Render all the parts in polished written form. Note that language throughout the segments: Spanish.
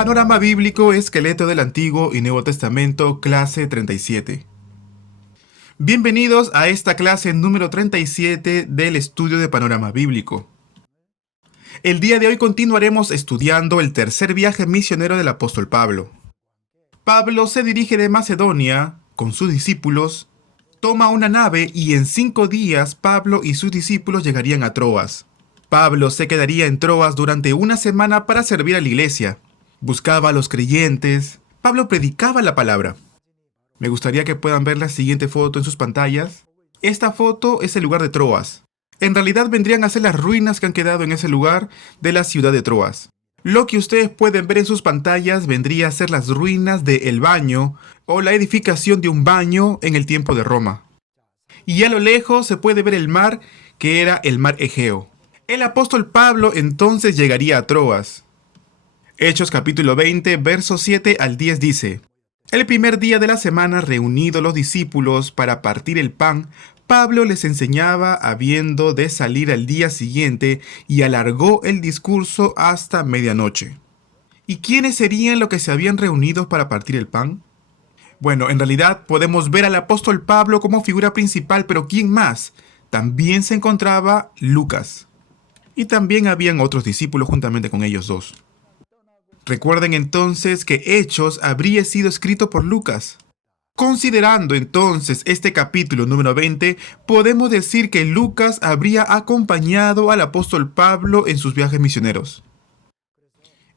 Panorama Bíblico, Esqueleto del Antiguo y Nuevo Testamento, clase 37. Bienvenidos a esta clase número 37 del estudio de Panorama Bíblico. El día de hoy continuaremos estudiando el tercer viaje misionero del apóstol Pablo. Pablo se dirige de Macedonia con sus discípulos, toma una nave y en 5 días Pablo y sus discípulos llegarían a Troas. Pablo se quedaría en Troas durante una semana para servir a la iglesia. Buscaba a los creyentes. Pablo predicaba la palabra. Me gustaría que puedan ver la siguiente foto en sus pantallas. Esta foto es el lugar de Troas. En realidad vendrían a ser las ruinas que han quedado en ese lugar de la ciudad de Troas. Lo que ustedes pueden ver en sus pantallas vendría a ser las ruinas de El Baño o la edificación de un baño en el tiempo de Roma. Y a lo lejos se puede ver el mar, que era el mar Egeo. El apóstol Pablo entonces llegaría a Troas. Hechos capítulo 20, versos 7 al 10 dice: El primer día de la semana, reunidos los discípulos para partir el pan, Pablo les enseñaba habiendo de salir al día siguiente y alargó el discurso hasta medianoche. ¿Y quiénes serían los que se habían reunido para partir el pan? Bueno, en realidad podemos ver al apóstol Pablo como figura principal, pero ¿quién más? También se encontraba Lucas. Y también habían otros discípulos juntamente con ellos dos. Recuerden entonces que Hechos habría sido escrito por Lucas. Considerando entonces este capítulo número 20, podemos decir que Lucas habría acompañado al apóstol Pablo en sus viajes misioneros.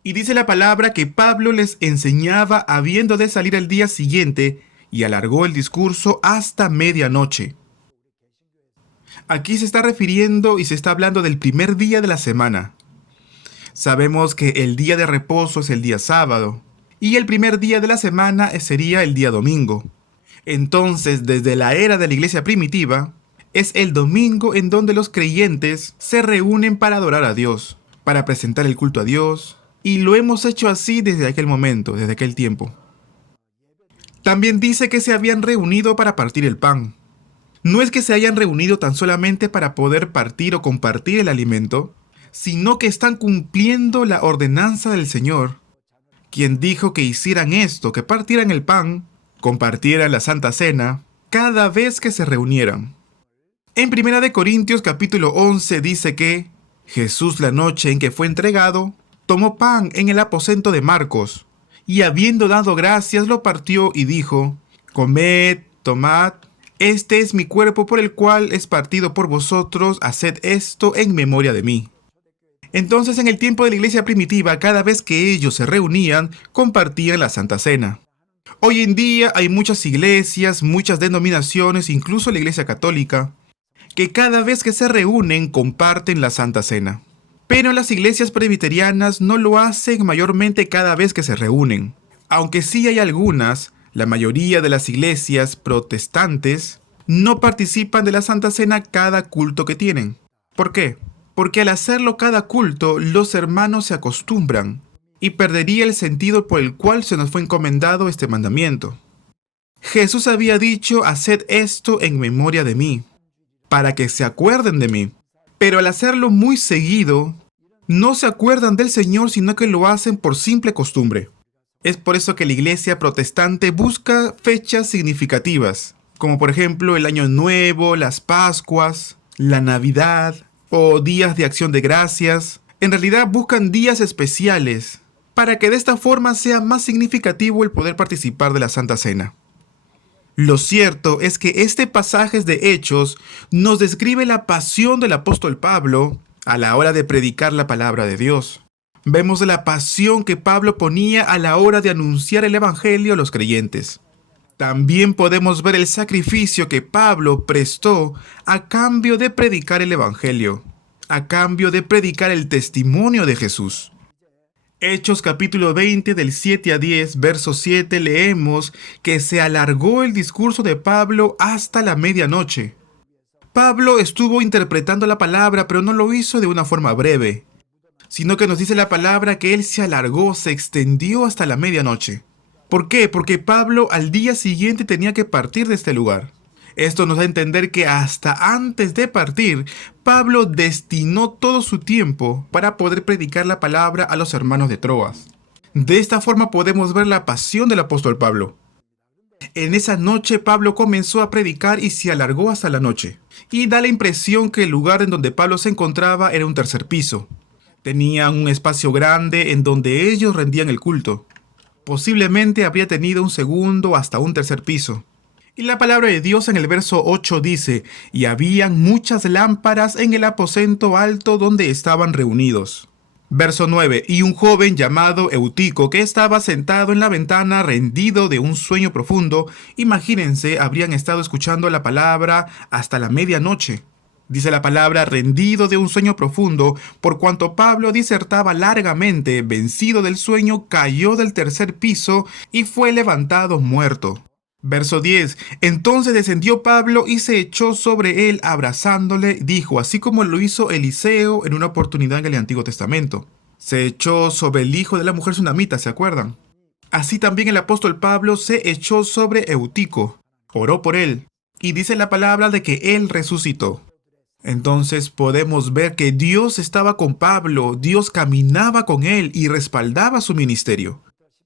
Y dice la palabra que Pablo les enseñaba habiendo de salir al día siguiente y alargó el discurso hasta medianoche. Aquí se está refiriendo y se está hablando del primer día de la semana. Sabemos que el día de reposo es el día sábado y el primer día de la semana sería el día domingo. Entonces, desde la era de la iglesia primitiva, es el domingo en donde los creyentes se reúnen para adorar a Dios, para presentar el culto a Dios, y lo hemos hecho así desde aquel momento, desde aquel tiempo. También dice que se habían reunido para partir el pan. No es que se hayan reunido tan solamente para poder partir o compartir el alimento, sino que están cumpliendo la ordenanza del Señor, quien dijo que hicieran esto, que partieran el pan, compartieran la Santa Cena, cada vez que se reunieran. En 1 Corintios capítulo 11 dice que Jesús, la noche en que fue entregado, tomó pan en el aposento de Marcos, y habiendo dado gracias lo partió y dijo: Comed, tomad, este es mi cuerpo por el cual es partido por vosotros, haced esto en memoria de mí. Entonces, en el tiempo de la iglesia primitiva, cada vez que ellos se reunían, compartían la Santa Cena. Hoy en día hay muchas iglesias, muchas denominaciones, incluso la iglesia católica, que cada vez que se reúnen comparten la Santa Cena. Pero las iglesias presbiterianas no lo hacen mayormente cada vez que se reúnen. Aunque sí hay algunas, la mayoría de las iglesias protestantes no participan de la Santa Cena cada culto que tienen. ¿Por qué? Porque al hacerlo cada culto, los hermanos se acostumbran y perdería el sentido por el cual se nos fue encomendado este mandamiento. Jesús había dicho: haced esto en memoria de mí, para que se acuerden de mí. Pero al hacerlo muy seguido, no se acuerdan del Señor, sino que lo hacen por simple costumbre. Es por eso que la iglesia protestante busca fechas significativas, como por ejemplo el Año Nuevo, las Pascuas, la Navidad o días de acción de gracias. En realidad buscan días especiales para que de esta forma sea más significativo el poder participar de la Santa Cena. Lo cierto es que este pasaje de Hechos nos describe la pasión del apóstol Pablo a la hora de predicar la palabra de Dios. Vemos la pasión que Pablo ponía a la hora de anunciar el evangelio a los creyentes. También podemos ver el sacrificio que Pablo prestó a cambio de predicar el evangelio, a cambio de predicar el testimonio de Jesús. Hechos capítulo 20 del 7 a 10, verso 7, leemos que se alargó el discurso de Pablo hasta la medianoche. Pablo estuvo interpretando la palabra, pero no lo hizo de una forma breve, sino que nos dice la palabra que él se alargó, se extendió hasta la medianoche. ¿Por qué? Porque Pablo al día siguiente tenía que partir de este lugar. Esto nos da a entender que hasta antes de partir, Pablo destinó todo su tiempo para poder predicar la palabra a los hermanos de Troas. De esta forma podemos ver la pasión del apóstol Pablo. En esa noche Pablo comenzó a predicar y se alargó hasta la noche. Y da la impresión que el lugar en donde Pablo se encontraba era un tercer piso. Tenían un espacio grande en donde ellos rendían el culto. Posiblemente habría tenido un segundo hasta un tercer piso. Y la palabra de Dios en el verso 8 dice: y habían muchas lámparas en el aposento alto donde estaban reunidos. Verso 9: y un joven llamado Eutico, que estaba sentado en la ventana rendido de un sueño profundo. Imagínense, habrían estado escuchando la palabra hasta la medianoche. Dice la palabra rendido de un sueño profundo, por cuanto Pablo disertaba largamente, vencido del sueño, cayó del tercer piso y fue levantado muerto. Verso 10: entonces descendió Pablo y se echó sobre él, abrazándole, dijo, así como lo hizo Eliseo en una oportunidad en el Antiguo Testamento. Se echó sobre el hijo de la mujer sunamita, ¿se acuerdan? Así también el apóstol Pablo se echó sobre Eutico, oró por él, y dice la palabra de que él resucitó. Entonces podemos ver que Dios estaba con Pablo, Dios caminaba con él y respaldaba su ministerio.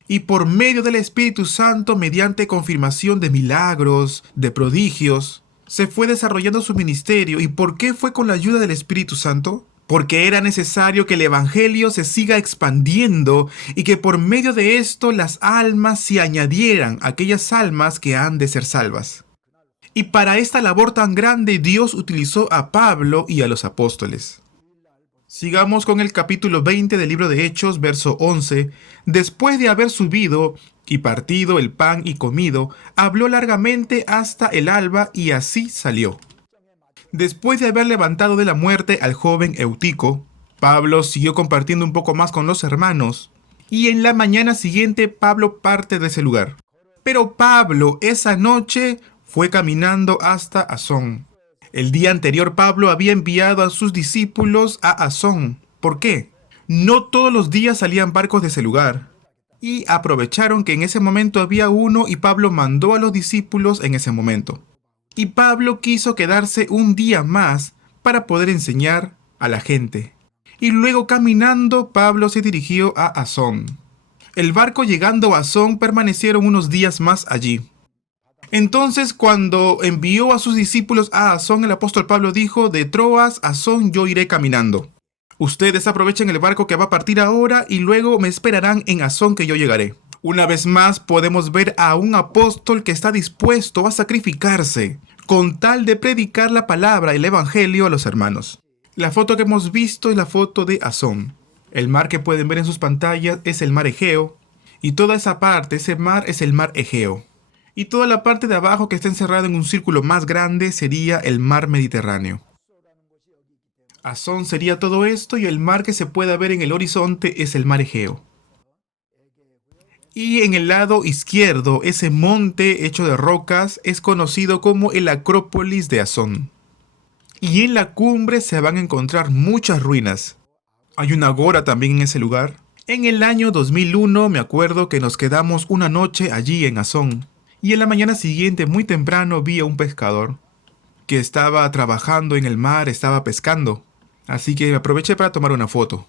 Y por medio del Espíritu Santo, mediante confirmación de milagros, de prodigios, se fue desarrollando su ministerio. ¿Y por qué fue con la ayuda del Espíritu Santo? Porque era necesario que el Evangelio se siga expandiendo y que por medio de esto las almas se añadieran, aquellas almas que han de ser salvas. Y para esta labor tan grande Dios utilizó a Pablo y a los apóstoles. Sigamos con el capítulo 20 del libro de Hechos, verso 11. Después de haber subido y partido el pan y comido, habló largamente hasta el alba y así salió. Después de haber levantado de la muerte al joven Eutico, Pablo siguió compartiendo un poco más con los hermanos, y en la mañana siguiente Pablo parte de ese lugar. Pero Pablo esa noche fue caminando hasta Asón. El día anterior Pablo había enviado a sus discípulos a Asón. ¿Por qué? No todos los días salían barcos de ese lugar. Y aprovecharon que en ese momento había uno y Pablo mandó a los discípulos en ese momento. Y Pablo quiso quedarse un día más para poder enseñar a la gente. Y luego caminando Pablo se dirigió a Asón. El barco llegando a Asón permanecieron unos días más allí. Entonces, cuando envió a sus discípulos a Asón, el apóstol Pablo dijo: de Troas a Asón yo iré caminando. Ustedes aprovechen el barco que va a partir ahora y luego me esperarán en Asón que yo llegaré. Una vez más podemos ver a un apóstol que está dispuesto a sacrificarse con tal de predicar la palabra y el evangelio a los hermanos. La foto que hemos visto es la foto de Asón. El mar que pueden ver en sus pantallas es el mar Egeo, y toda esa parte, ese mar es el mar Egeo. Y toda la parte de abajo que está encerrada en un círculo más grande sería el mar Mediterráneo. Asón sería todo esto y el mar que se puede ver en el horizonte es el mar Egeo. Y en el lado izquierdo, ese monte hecho de rocas es conocido como el Acrópolis de Asón. Y en la cumbre se van a encontrar muchas ruinas. Hay una agora también en ese lugar. En el año 2001 me acuerdo que nos quedamos una noche allí en Asón. Y en la mañana siguiente, muy temprano, vi a un pescador que estaba trabajando en el mar, estaba pescando. Así que aproveché para tomar una foto.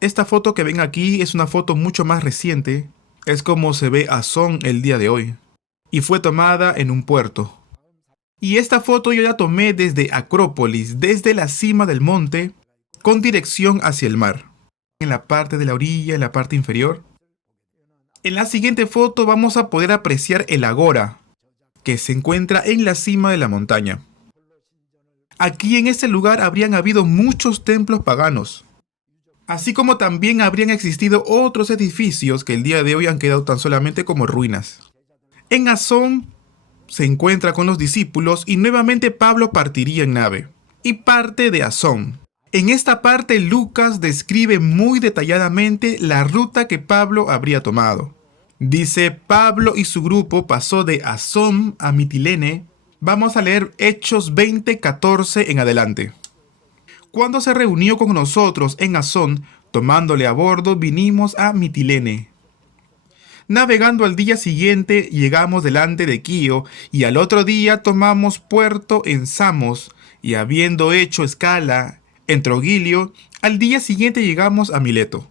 Esta foto que ven aquí es una foto mucho más reciente. Es como se ve Asón el día de hoy. Y fue tomada en un puerto. Y esta foto yo la tomé desde Acrópolis, desde la cima del monte, con dirección hacia el mar. En la parte de la orilla, en la parte inferior. En la siguiente foto vamos a poder apreciar el Agora, que se encuentra en la cima de la montaña. Aquí en este lugar habrían habido muchos templos paganos, así como también habrían existido otros edificios que el día de hoy han quedado tan solamente como ruinas. En Asón se encuentra con los discípulos y nuevamente Pablo partiría en nave, y parte de Asón. En esta parte Lucas describe muy detalladamente la ruta que Pablo habría tomado. Dice: Pablo y su grupo pasó de Asón a Mitilene. Vamos a leer Hechos 20:14 en adelante. Cuando se reunió con nosotros en Asón, tomándole a bordo, vinimos a Mitilene. Navegando al día siguiente, llegamos delante de Quío, y al otro día tomamos puerto en Samos, y habiendo hecho escala en Trogilio, al día siguiente llegamos a Mileto.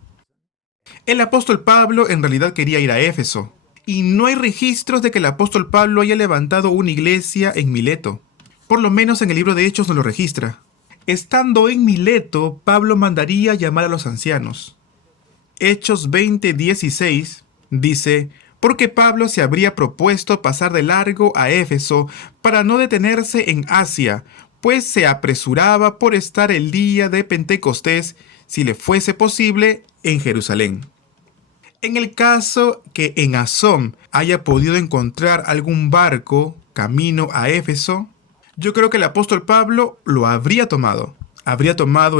El apóstol Pablo en realidad quería ir a Éfeso, y no hay registros de que el apóstol Pablo haya levantado una iglesia en Mileto. Por lo menos en el libro de Hechos no lo registra. Estando en Mileto, Pablo mandaría llamar a los ancianos. Hechos 20:16 dice: porque Pablo se habría propuesto pasar de largo a Éfeso para no detenerse en Asia, pues se apresuraba por estar el día de Pentecostés, si le fuese posible, en Jerusalén. En el caso que en Asón haya podido encontrar algún barco camino a Éfeso, yo creo que el apóstol Pablo lo habría tomado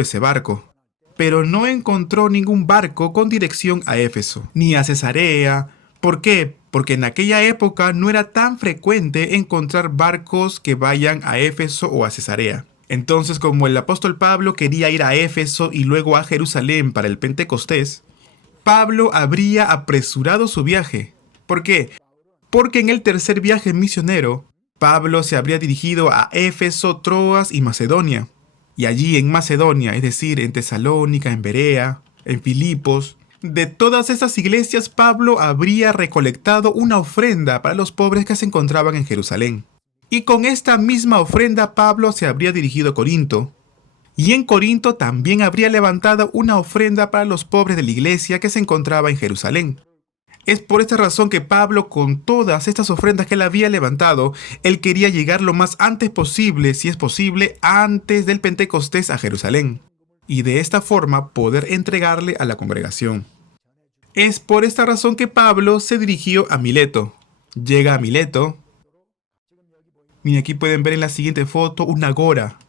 ese barco, pero no encontró ningún barco con dirección a Éfeso, ni a Cesarea. ¿Por qué? Porque en aquella época no era tan frecuente encontrar barcos que vayan a Éfeso o a Cesarea. Entonces, como el apóstol Pablo quería ir a Éfeso y luego a Jerusalén para el Pentecostés, Pablo habría apresurado su viaje. ¿Por qué? Porque en el tercer viaje misionero, Pablo se habría dirigido a Éfeso, Troas y Macedonia. Y allí en Macedonia, es decir, en Tesalónica, en Berea, en Filipos, de todas esas iglesias Pablo habría recolectado una ofrenda para los pobres que se encontraban en Jerusalén. Y con esta misma ofrenda Pablo se habría dirigido a Corinto. Y en Corinto también habría levantado una ofrenda para los pobres de la iglesia que se encontraba en Jerusalén. Es por esta razón que Pablo, con todas estas ofrendas que él había levantado, él quería llegar lo más antes posible, si es posible, antes del Pentecostés a Jerusalén, y de esta forma poder entregarle a la congregación. Es por esta razón que Pablo se dirigió a Mileto. Llega a Mileto. Y aquí pueden ver en la siguiente foto una agora.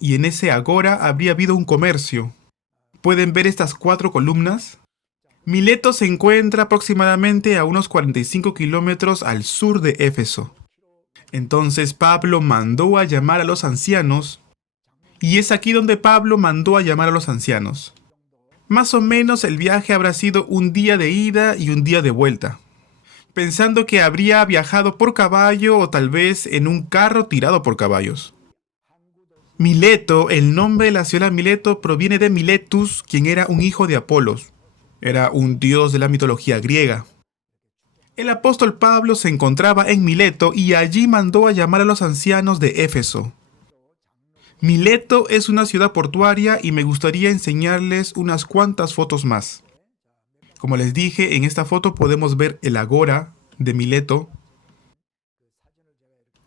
Y en ese agora habría habido un comercio. ¿Pueden ver estas 4 columnas? Mileto se encuentra aproximadamente a unos 45 kilómetros al sur de Éfeso. Entonces Pablo mandó a llamar a los ancianos, y es aquí donde Pablo mandó a llamar a los ancianos. Más o menos el viaje habrá sido un día de ida y un día de vuelta, pensando que habría viajado por caballo o tal vez en un carro tirado por caballos. Mileto, el nombre de la ciudad Mileto proviene de Miletus, quien era un hijo de Apolos. Era un dios de la mitología griega. El apóstol Pablo se encontraba en Mileto y allí mandó a llamar a los ancianos de Éfeso. Mileto es una ciudad portuaria y me gustaría enseñarles unas cuantas fotos más. Como les dije, en esta foto podemos ver el agora de Mileto.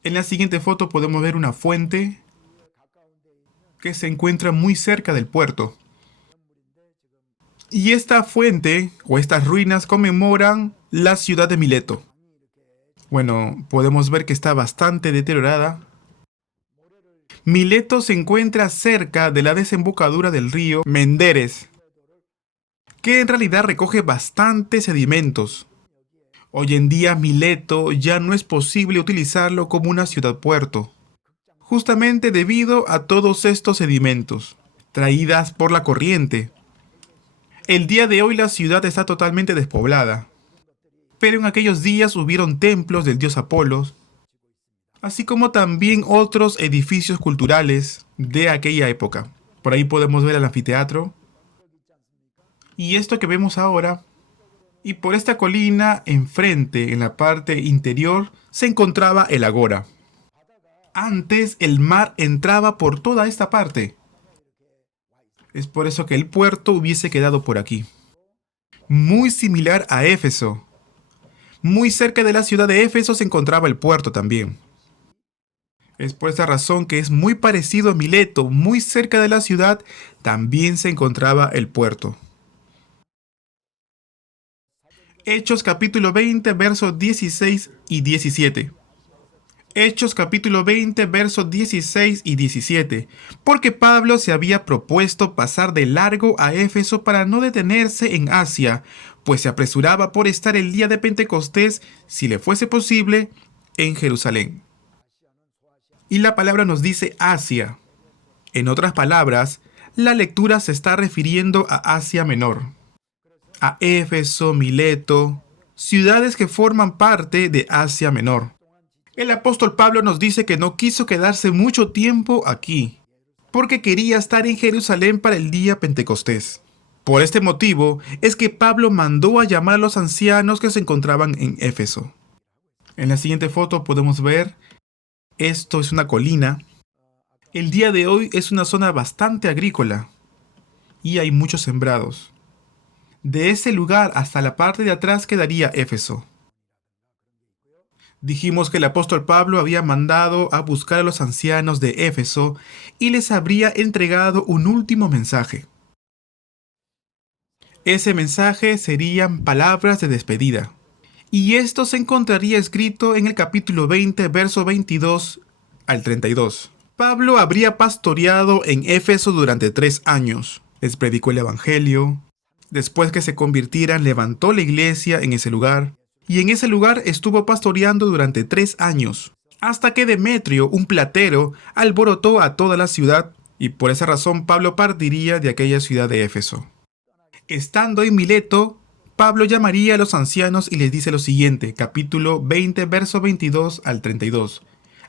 En la siguiente foto podemos ver una fuente que se encuentra muy cerca del puerto. Y esta fuente o estas ruinas conmemoran la ciudad de Mileto. Bueno, podemos ver que está bastante deteriorada. Mileto se encuentra cerca de la desembocadura del río Menderes, que en realidad recoge bastantes sedimentos. Hoy en día Mileto ya no es posible utilizarlo como una ciudad-puerto, justamente debido a todos estos sedimentos, traídas por la corriente. El día de hoy la ciudad está totalmente despoblada, pero en aquellos días hubieron templos del dios Apolos, así como también otros edificios culturales de aquella época. Por ahí podemos ver el anfiteatro. Y esto que vemos ahora, y por esta colina enfrente, en la parte interior, se encontraba el agora. Antes el mar entraba por toda esta parte. Es por eso que el puerto hubiese quedado por aquí. Muy similar a Éfeso. Muy cerca de la ciudad de Éfeso se encontraba el puerto también. Es por esta razón que es muy parecido a Mileto, muy cerca de la ciudad, también se encontraba el puerto. Hechos capítulo 20, versos 16 y 17. Hechos capítulo 20, versos 16 y 17. Porque Pablo se había propuesto pasar de largo a Éfeso para no detenerse en Asia, pues se apresuraba por estar el día de Pentecostés, si le fuese posible, en Jerusalén. Y la palabra nos dice Asia. En otras palabras, la lectura se está refiriendo a Asia Menor, a Éfeso, Mileto, ciudades que forman parte de Asia Menor. El apóstol Pablo nos dice que no quiso quedarse mucho tiempo aquí, porque quería estar en Jerusalén para el día Pentecostés. Por este motivo es que Pablo mandó a llamar a los ancianos que se encontraban en Éfeso. En la siguiente foto podemos ver, esto es una colina. El día de hoy es una zona bastante agrícola y hay muchos sembrados. De ese lugar hasta la parte de atrás quedaría Éfeso. Dijimos que el apóstol Pablo había mandado a buscar a los ancianos de Éfeso y les habría entregado un último mensaje. Ese mensaje serían palabras de despedida. Y esto se encontraría escrito en el capítulo 20, verso 22 al 32. Pablo habría pastoreado en Éfeso durante 3 años. Les predicó el evangelio. Después que se convirtieran, levantó la iglesia en ese lugar. Y en ese lugar estuvo pastoreando durante 3 años. Hasta que Demetrio, un platero, alborotó a toda la ciudad. Y por esa razón Pablo partiría de aquella ciudad de Éfeso. Estando en Mileto, Pablo llamaría a los ancianos y les dice lo siguiente, capítulo 20, verso 22 al 32.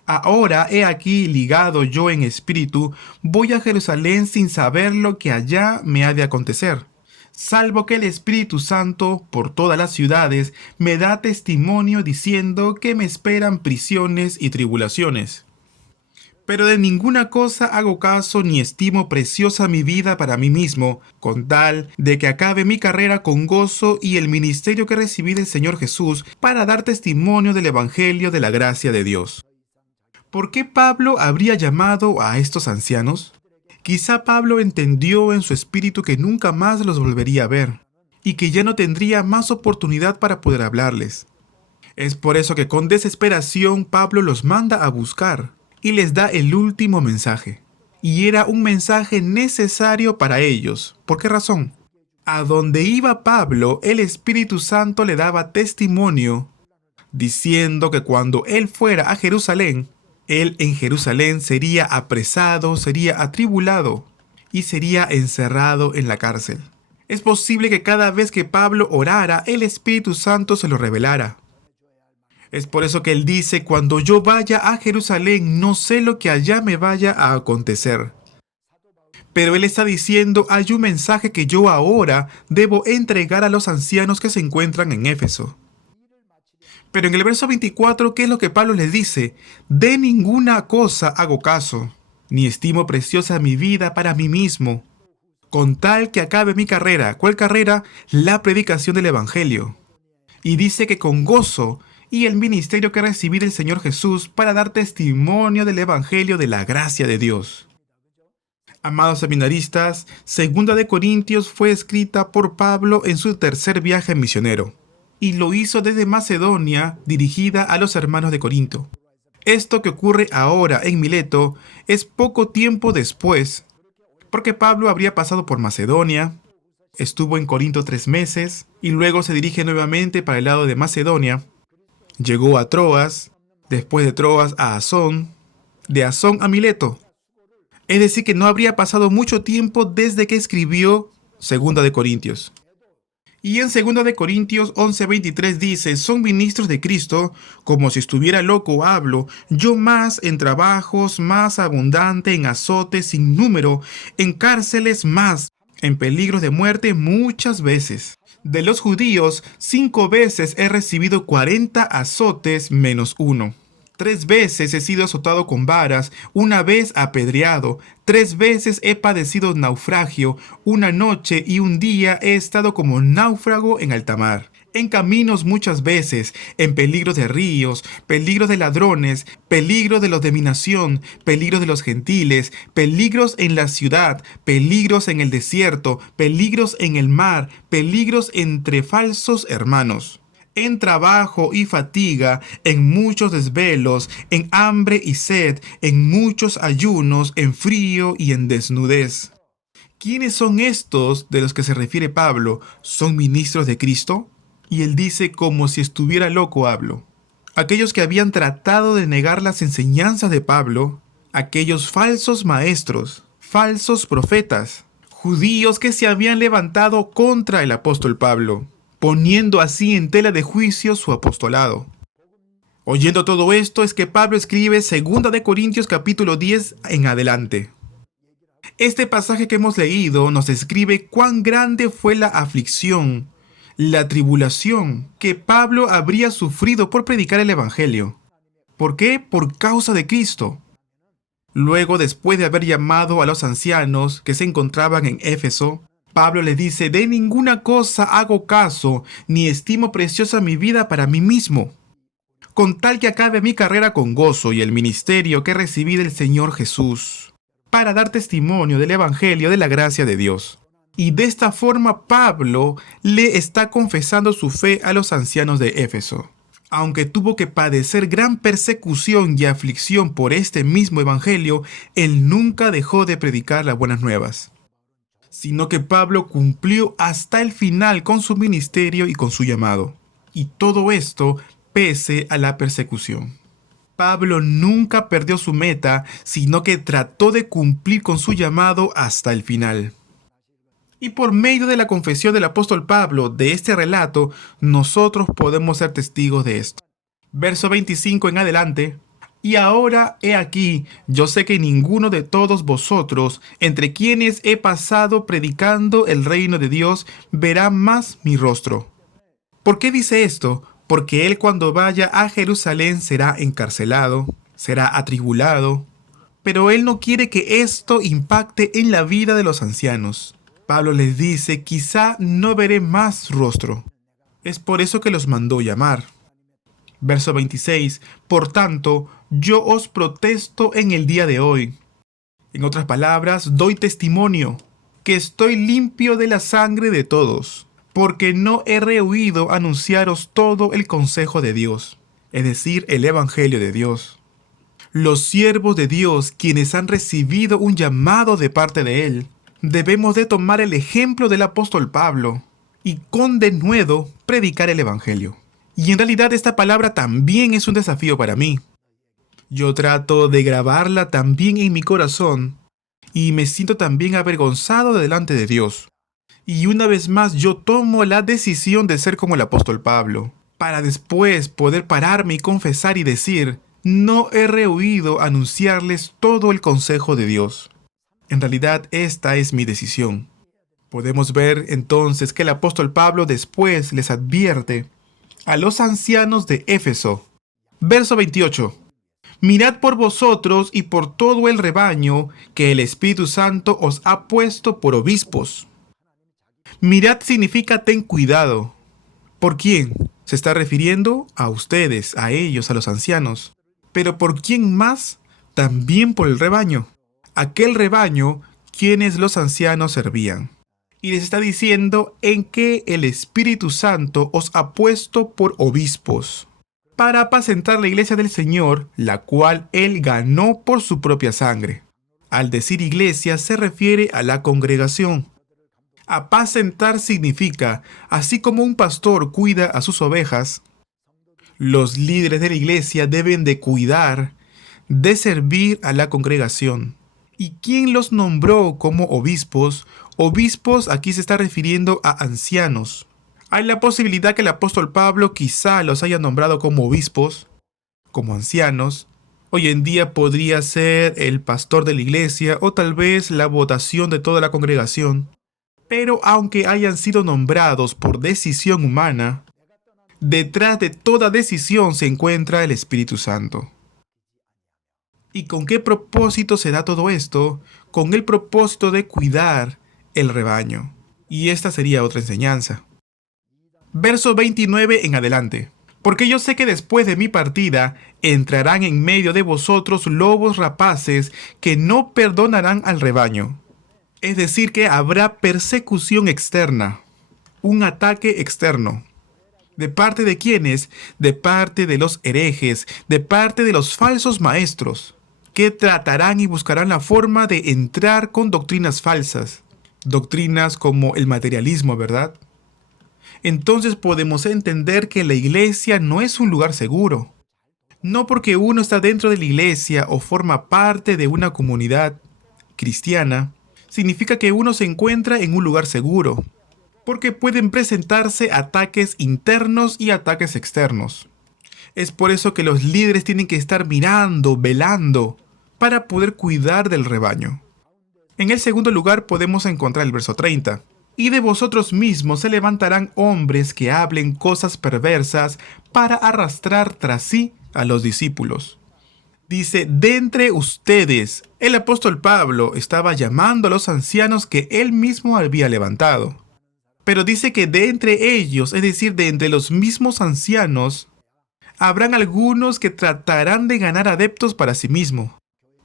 Ahora he aquí ligado yo en espíritu, voy a Jerusalén sin saber lo que allá me ha de acontecer, salvo que el Espíritu Santo por todas las ciudades me da testimonio diciendo que me esperan prisiones y tribulaciones. Pero de ninguna cosa hago caso ni estimo preciosa mi vida para mí mismo, con tal de que acabe mi carrera con gozo y el ministerio que recibí del Señor Jesús para dar testimonio del Evangelio de la gracia de Dios. ¿Por qué Pablo habría llamado a estos ancianos? Quizá Pablo entendió en su espíritu que nunca más los volvería a ver, y que ya no tendría más oportunidad para poder hablarles. Es por eso que con desesperación Pablo los manda a buscar y les da el último mensaje. Y era un mensaje necesario para ellos. ¿Por qué razón? A donde iba Pablo, el Espíritu Santo le daba testimonio, diciendo que cuando él fuera a Jerusalén, él en Jerusalén sería apresado, sería atribulado y sería encerrado en la cárcel. Es posible que cada vez que Pablo orara, el Espíritu Santo se lo revelara. Es por eso que él dice, cuando yo vaya a Jerusalén, no sé lo que allá me vaya a acontecer. Pero él está diciendo, hay un mensaje que yo ahora debo entregar a los ancianos que se encuentran en Éfeso. Pero en el verso 24, ¿qué es lo que Pablo les dice? De ninguna cosa hago caso, ni estimo preciosa mi vida para mí mismo, con tal que acabe mi carrera. ¿Cuál carrera? La predicación del Evangelio. Y dice que con gozo y el ministerio que recibí del Señor Jesús para dar testimonio del Evangelio de la gracia de Dios. Amados seminaristas, 2 de Corintios fue escrita por Pablo en su tercer viaje misionero, y lo hizo desde Macedonia, dirigida a los hermanos de Corinto. Esto que ocurre ahora en Mileto es poco tiempo después, porque Pablo habría pasado por Macedonia, estuvo en Corinto 3 meses, y luego se dirige nuevamente para el lado de Macedonia. Llegó a Troas, después de Troas a Asón, de Asón a Mileto. Es decir, que no habría pasado mucho tiempo desde que escribió 2 de Corintios. Y en 2 de Corintios 11:23 dice, son ministros de Cristo, como si estuviera loco hablo, yo más en trabajos, más abundante, en azotes sin número, en cárceles más, en peligros de muerte muchas veces. De los judíos, 5 veces he recibido 40 azotes menos 1. 3 veces he sido azotado con varas, 1 vez apedreado, 3 veces he padecido naufragio, 1 noche y 1 día he estado como náufrago en alta mar. En caminos muchas veces, en peligro de ríos, peligro de ladrones, peligro de los de mi nación, peligro de los gentiles, peligros en la ciudad, peligros en el desierto, peligros en el mar, peligros entre falsos hermanos. En trabajo y fatiga, en muchos desvelos, en hambre y sed, en muchos ayunos, en frío y en desnudez. ¿Quiénes son estos de los que se refiere Pablo? ¿Son ministros de Cristo? Y él dice, como si estuviera loco hablo. Aquellos que habían tratado de negar las enseñanzas de Pablo, aquellos falsos maestros, falsos profetas, judíos que se habían levantado contra el apóstol Pablo, poniendo así en tela de juicio su apostolado. Oyendo todo esto es que Pablo escribe 2 de Corintios capítulo 10 en adelante. Este pasaje que hemos leído nos describe cuán grande fue la aflicción, la tribulación que Pablo habría sufrido por predicar el Evangelio. ¿Por qué? Por causa de Cristo. Luego, después de haber llamado a los ancianos que se encontraban en Éfeso, Pablo les dice: de ninguna cosa hago caso, ni estimo preciosa mi vida para mí mismo, con tal que acabe mi carrera con gozo y el ministerio que recibí del Señor Jesús, para dar testimonio del Evangelio de la gracia de Dios. Y de esta forma Pablo le está confesando su fe a los ancianos de Éfeso. Aunque tuvo que padecer gran persecución y aflicción por este mismo Evangelio, él nunca dejó de predicar las buenas nuevas, sino que Pablo cumplió hasta el final con su ministerio y con su llamado. Y todo esto pese a la persecución. Pablo nunca perdió su meta, sino que trató de cumplir con su llamado hasta el final. Y por medio de la confesión del apóstol Pablo de este relato, nosotros podemos ser testigos de esto. Verso 25 en adelante. Y ahora he aquí, yo sé que ninguno de todos vosotros, entre quienes he pasado predicando el reino de Dios, verá más mi rostro. ¿Por qué dice esto? Porque él, cuando vaya a Jerusalén, será encarcelado, será atribulado. Pero él no quiere que esto impacte en la vida de los ancianos. Pablo les dice: quizá no veré más rostro. Es por eso que los mandó llamar. Verso 26. Por tanto, yo os protesto en el día de hoy. En otras palabras, doy testimonio que estoy limpio de la sangre de todos, porque no he rehuido anunciaros todo el consejo de Dios, es decir, el Evangelio de Dios. Los siervos de Dios, quienes han recibido un llamado de parte de Él, debemos de tomar el ejemplo del apóstol Pablo y con denuedo predicar el Evangelio. Y en realidad esta palabra también es un desafío para mí. Yo trato de grabarla también en mi corazón y me siento también avergonzado delante de Dios. Y una vez más yo tomo la decisión de ser como el apóstol Pablo, para después poder pararme y confesar y decir: no he rehuido anunciarles todo el consejo de Dios. En realidad esta es mi decisión. Podemos ver entonces que el apóstol Pablo después les advierte a los ancianos de Éfeso. Verso 28. Mirad por vosotros y por todo el rebaño que el Espíritu Santo os ha puesto por obispos. Mirad significa ten cuidado. ¿Por quién? Se está refiriendo a ustedes, a ellos, a los ancianos. Pero ¿por quién más? También por el rebaño. Aquel rebaño quienes los ancianos servían. Y les está diciendo en que el Espíritu Santo os ha puesto por obispos, para apacentar la iglesia del Señor, la cual Él ganó por su propia sangre. Al decir iglesia se refiere a la congregación. Apacentar significa, así como un pastor cuida a sus ovejas, los líderes de la iglesia deben de cuidar, de servir a la congregación. ¿Y quién los nombró como obispos? Obispos aquí se está refiriendo a ancianos. Hay la posibilidad que el apóstol Pablo quizá los haya nombrado como obispos, como ancianos. Hoy en día podría ser el pastor de la iglesia o tal vez la votación de toda la congregación. Pero aunque hayan sido nombrados por decisión humana, detrás de toda decisión se encuentra el Espíritu Santo. ¿Y con qué propósito se da todo esto? Con el propósito de cuidar el rebaño. Y esta sería otra enseñanza. Verso 29 en adelante. Porque yo sé que después de mi partida entrarán en medio de vosotros lobos rapaces que no perdonarán al rebaño. Es decir, que habrá persecución externa, un ataque externo. ¿De parte de quiénes? De parte de los herejes, de parte de los falsos maestros, que tratarán y buscarán la forma de entrar con doctrinas falsas. Doctrinas como el materialismo, ¿verdad? Entonces podemos entender que la iglesia no es un lugar seguro. No porque uno está dentro de la iglesia o forma parte de una comunidad cristiana, significa que uno se encuentra en un lugar seguro, porque pueden presentarse ataques internos y ataques externos. Es por eso que los líderes tienen que estar mirando, velando, para poder cuidar del rebaño. En el segundo lugar podemos encontrar el verso 30. Y de vosotros mismos se levantarán hombres que hablen cosas perversas para arrastrar tras sí a los discípulos. Dice, de entre ustedes, el apóstol Pablo estaba llamando a los ancianos que él mismo había levantado. Pero dice que de entre ellos, es decir, de entre los mismos ancianos, habrán algunos que tratarán de ganar adeptos para sí mismo.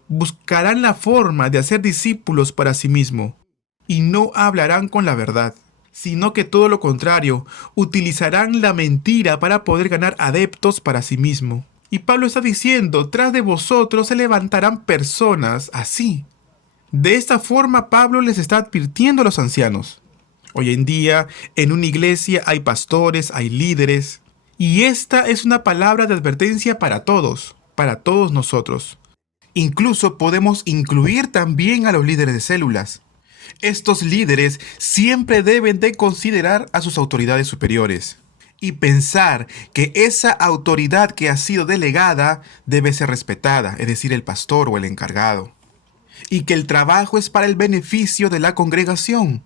Buscarán la forma de hacer discípulos para sí mismo. Y no hablarán con la verdad, sino que todo lo contrario, utilizarán la mentira para poder ganar adeptos para sí mismo. Y Pablo está diciendo, tras de vosotros se levantarán personas así. De esta forma Pablo les está advirtiendo a los ancianos. Hoy en día, en una iglesia hay pastores, hay líderes, y esta es una palabra de advertencia para todos nosotros. Incluso podemos incluir también a los líderes de células. Estos líderes siempre deben de considerar a sus autoridades superiores y pensar que esa autoridad que ha sido delegada debe ser respetada, es decir, el pastor o el encargado, y que el trabajo es para el beneficio de la congregación.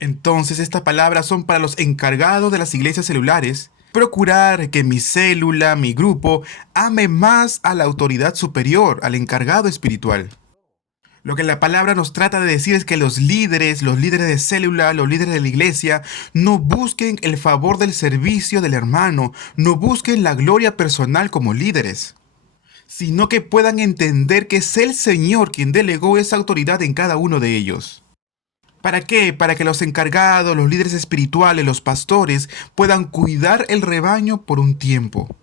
Entonces, estas palabras son para los encargados de las iglesias celulares. Procurar que mi célula, mi grupo, ame más a la autoridad superior, al encargado espiritual. Lo que la palabra nos trata de decir es que los líderes de célula, los líderes de la iglesia, no busquen el favor del servicio del hermano, no busquen la gloria personal como líderes, sino que puedan entender que es el Señor quien delegó esa autoridad en cada uno de ellos. ¿Para qué? Para que los encargados, los líderes espirituales, los pastores, puedan cuidar el rebaño por un tiempo.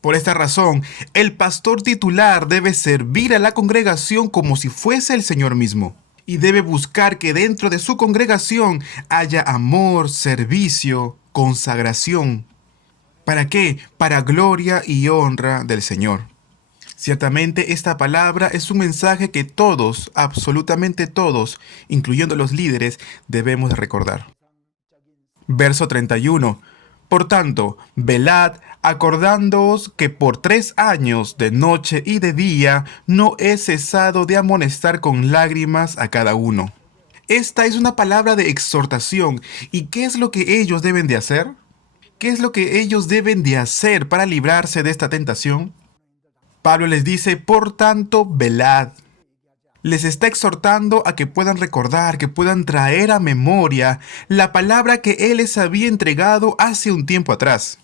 Por esta razón, el pastor titular debe servir a la congregación como si fuese el Señor mismo, y debe buscar que dentro de su congregación haya amor, servicio, consagración. ¿Para qué? Para gloria y honra del Señor. Ciertamente esta palabra es un mensaje que todos, absolutamente todos, incluyendo los líderes, debemos de recordar. Verso 31. Por tanto, velad, acordándoos que por 3 años, de noche y de día, no he cesado de amonestar con lágrimas a cada uno. Esta es una palabra de exhortación. ¿Y qué es lo que ellos deben de hacer? ¿Qué es lo que ellos deben de hacer para librarse de esta tentación? Pablo les dice, por tanto, velad. Les está exhortando a que puedan recordar, que puedan traer a memoria la palabra que Él les había entregado hace un tiempo atrás.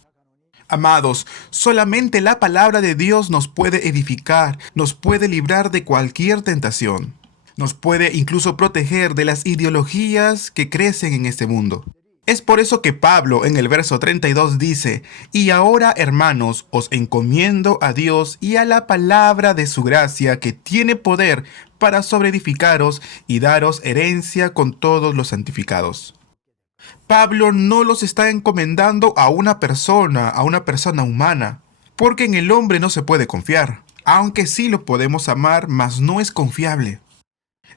Amados, solamente la palabra de Dios nos puede edificar, nos puede librar de cualquier tentación. Nos puede incluso proteger de las ideologías que crecen en este mundo. Es por eso que Pablo en el verso 32 dice, y ahora, hermanos, os encomiendo a Dios y a la palabra de su gracia que tiene poder para sobreedificaros y daros herencia con todos los santificados. Pablo no los está encomendando a una persona humana, porque en el hombre no se puede confiar, aunque sí lo podemos amar, mas no es confiable.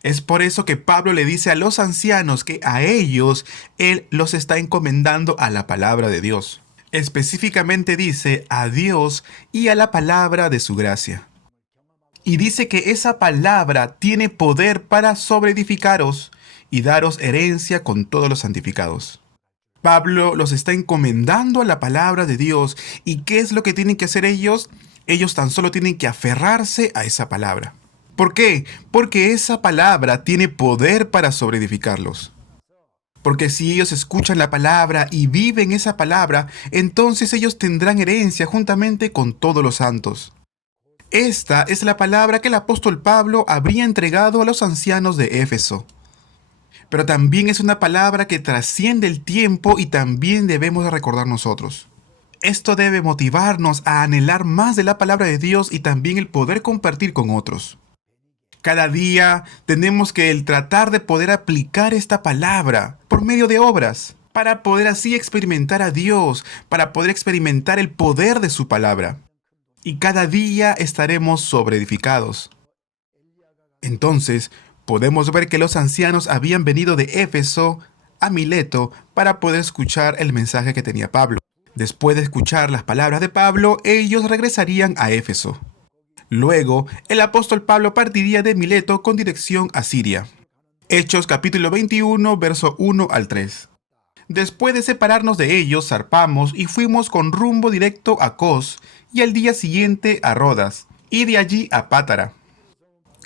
Es por eso que Pablo le dice a los ancianos que a ellos él los está encomendando a la palabra de Dios. Específicamente dice a Dios y a la palabra de su gracia. Y dice que esa palabra tiene poder para sobreedificaros y daros herencia con todos los santificados. Pablo los está encomendando a la palabra de Dios. ¿Y qué es lo que tienen que hacer ellos? Ellos tan solo tienen que aferrarse a esa palabra. ¿Por qué? Porque esa palabra tiene poder para sobreedificarlos. Porque si ellos escuchan la palabra y viven esa palabra, entonces ellos tendrán herencia juntamente con todos los santos. Esta es la palabra que el apóstol Pablo habría entregado a los ancianos de Éfeso. Pero también es una palabra que trasciende el tiempo y también debemos de recordar nosotros. Esto debe motivarnos a anhelar más de la palabra de Dios y también el poder compartir con otros. Cada día tenemos que tratar de poder aplicar esta palabra por medio de obras, para poder así experimentar a Dios, para poder experimentar el poder de su palabra. Y cada día estaremos sobreedificados. Entonces, podemos ver que los ancianos habían venido de Éfeso a Mileto para poder escuchar el mensaje que tenía Pablo. Después de escuchar las palabras de Pablo, ellos regresarían a Éfeso. Luego, el apóstol Pablo partiría de Mileto con dirección a Siria. Hechos capítulo 21, verso 1 al 3. Después de separarnos de ellos, zarpamos y fuimos con rumbo directo a Cos y al día siguiente a Rodas y de allí a Pátara.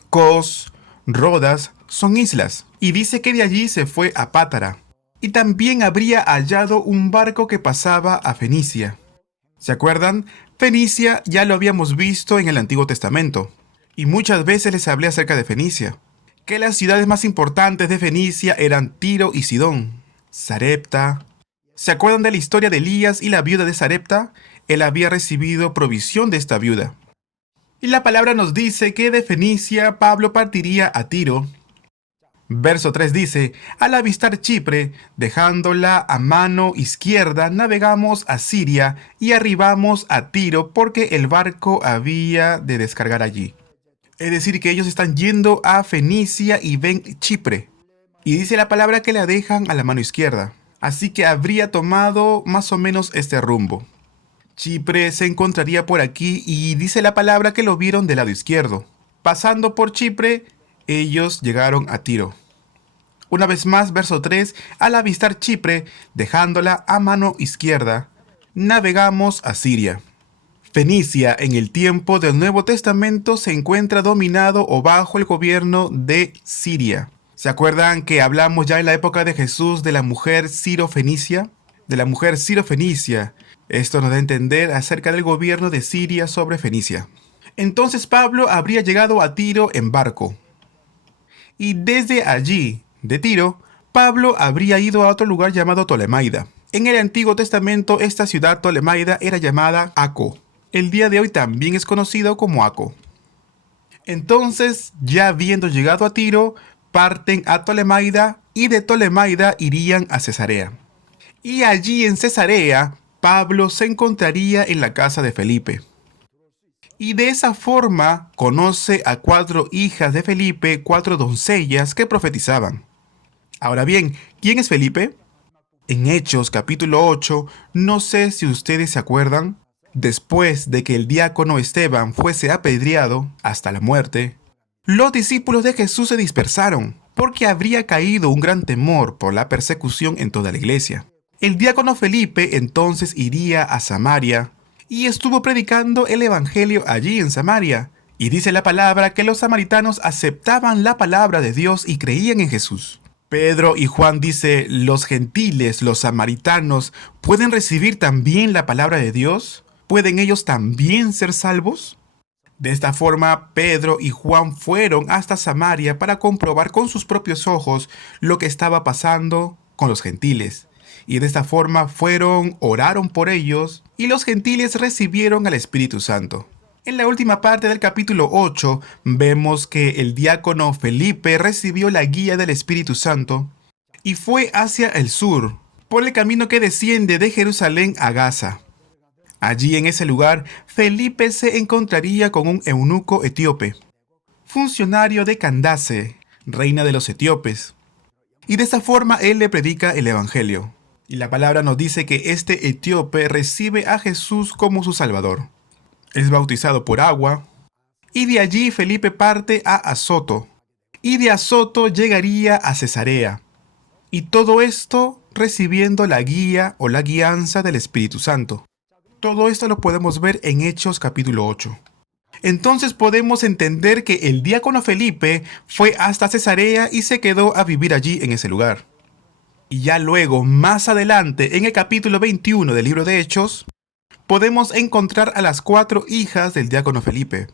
Cos, Rodas son islas y dice que de allí se fue a Pátara. Y también habría hallado un barco que pasaba a Fenicia. ¿Se acuerdan? Fenicia ya lo habíamos visto en el Antiguo Testamento. Y muchas veces les hablé acerca de Fenicia. Que las ciudades más importantes de Fenicia eran Tiro y Sidón. Sarepta. ¿Se acuerdan de la historia de Elías y la viuda de Sarepta? Él había recibido provisión de esta viuda. Y la palabra nos dice que de Fenicia Pablo partiría a Tiro. Verso 3 dice, al avistar Chipre, dejándola a mano izquierda, navegamos a Siria y arribamos a Tiro porque el barco había de descargar allí. Es decir, que ellos están yendo a Fenicia y ven Chipre. Y dice la palabra que la dejan a la mano izquierda. Así que habría tomado más o menos este rumbo. Chipre se encontraría por aquí y dice la palabra que lo vieron del lado izquierdo. Pasando por Chipre, ellos llegaron a Tiro. Una vez más, verso 3, al avistar Chipre, dejándola a mano izquierda, navegamos a Siria. Fenicia en el tiempo del Nuevo Testamento se encuentra dominado o bajo el gobierno de Siria. ¿Se acuerdan que hablamos ya en la época de Jesús de la mujer Ciro-Fenicia? De la mujer Ciro-Fenicia. Esto nos da a entender acerca del gobierno de Siria sobre Fenicia. Entonces Pablo habría llegado a Tiro en barco. Y desde allí, de Tiro, Pablo habría ido a otro lugar llamado Tolemaida. En el Antiguo Testamento, esta ciudad Tolemaida era llamada Aco. El día de hoy también es conocido como Aco. Entonces, ya habiendo llegado a Tiro, parten a Tolemaida y de Tolemaida irían a Cesarea. Y allí en Cesarea, Pablo se encontraría en la casa de Felipe. Y de esa forma conoce a 4 hijas de Felipe, 4 doncellas que profetizaban. Ahora bien, ¿quién es Felipe? En Hechos capítulo 8, no sé si ustedes se acuerdan, después de que el diácono Esteban fuese apedreado hasta la muerte, los discípulos de Jesús se dispersaron, porque habría caído un gran temor por la persecución en toda la iglesia. El diácono Felipe entonces iría a Samaria y estuvo predicando el evangelio allí en Samaria. Y dice la palabra que los samaritanos aceptaban la palabra de Dios y creían en Jesús. Pedro y Juan dice, ¿los gentiles, los samaritanos, pueden recibir también la palabra de Dios? ¿Pueden ellos también ser salvos? De esta forma, Pedro y Juan fueron hasta Samaria para comprobar con sus propios ojos lo que estaba pasando con los gentiles. Y de esta forma oraron por ellos, y los gentiles recibieron al Espíritu Santo. En la última parte del capítulo 8, vemos que el diácono Felipe recibió la guía del Espíritu Santo y fue hacia el sur, por el camino que desciende de Jerusalén a Gaza. Allí en ese lugar, Felipe se encontraría con un eunuco etíope, funcionario de Candace, reina de los etíopes. Y de esa forma él le predica el evangelio. Y la palabra nos dice que este etíope recibe a Jesús como su Salvador. Es bautizado por agua. Y de allí Felipe parte a Azoto. Y de Azoto llegaría a Cesarea. Y todo esto recibiendo la guía o la guianza del Espíritu Santo. Todo esto lo podemos ver en Hechos capítulo 8. Entonces podemos entender que el diácono Felipe fue hasta Cesarea y se quedó a vivir allí en ese lugar. Y ya luego, más adelante, en el capítulo 21 del libro de Hechos, podemos encontrar a las 4 hijas del diácono Felipe.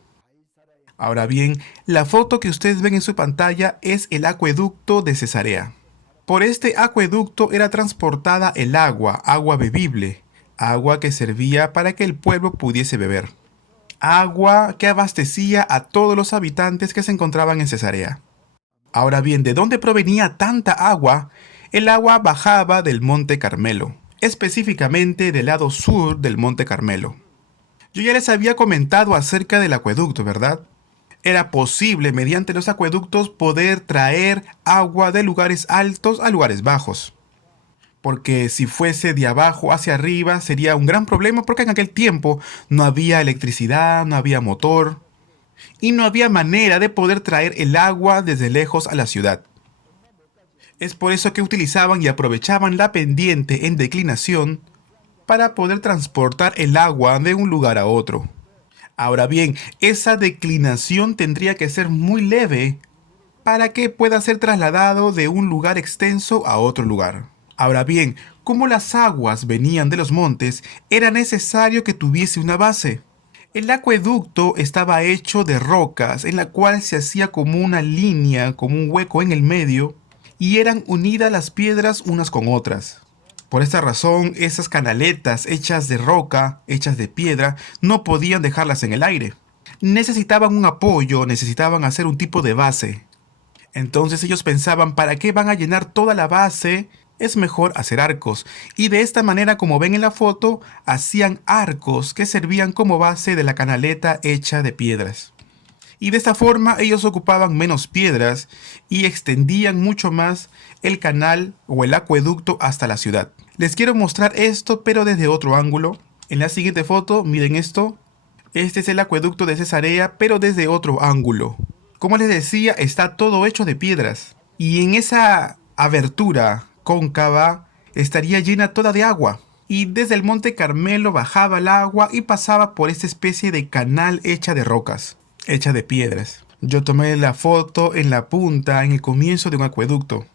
Ahora bien, la foto que ustedes ven en su pantalla es el acueducto de Cesarea. Por este acueducto era transportada el agua bebible, agua que servía para que el pueblo pudiese beber. Agua que abastecía a todos los habitantes que se encontraban en Cesarea. Ahora bien, ¿de dónde provenía tanta agua? El agua bajaba del Monte Carmelo, específicamente del lado sur del Monte Carmelo. Yo ya les había comentado acerca del acueducto, ¿verdad? Era posible mediante los acueductos poder traer agua de lugares altos a lugares bajos. Porque si fuese de abajo hacia arriba sería un gran problema porque en aquel tiempo no había electricidad, no había motor. y no había manera de poder traer el agua desde lejos a la ciudad. Es por eso que utilizaban y aprovechaban la pendiente en declinación para poder transportar el agua de un lugar a otro. Ahora bien, esa declinación tendría que ser muy leve para que pueda ser trasladado de un lugar extenso a otro lugar. Ahora bien, como las aguas venían de los montes, era necesario que tuviese una base. El acueducto estaba hecho de rocas en la cual se hacía como una línea, como un hueco en el medio, y eran unidas las piedras unas con otras. Por esta razón, esas canaletas hechas de roca, hechas de piedra, no podían dejarlas en el aire. Necesitaban un apoyo, necesitaban hacer un tipo de base. Entonces ellos pensaban, ¿para qué van a llenar toda la base? Es mejor hacer arcos. Y de esta manera, como ven en la foto, hacían arcos que servían como base de la canaleta hecha de piedras. Y de esta forma ellos ocupaban menos piedras y extendían mucho más el canal o el acueducto hasta la ciudad. Les quiero mostrar esto, pero desde otro ángulo. En la siguiente foto, miren esto. Este es el acueducto de Cesarea, pero desde otro ángulo. Como les decía, está todo hecho de piedras. Y en esa abertura cóncava estaría llena toda de agua. Y desde el monte Carmelo bajaba el agua y pasaba por esta especie de canal hecha de rocas, hecha de piedras. Yo tomé la foto en la punta, en el comienzo de un acueducto.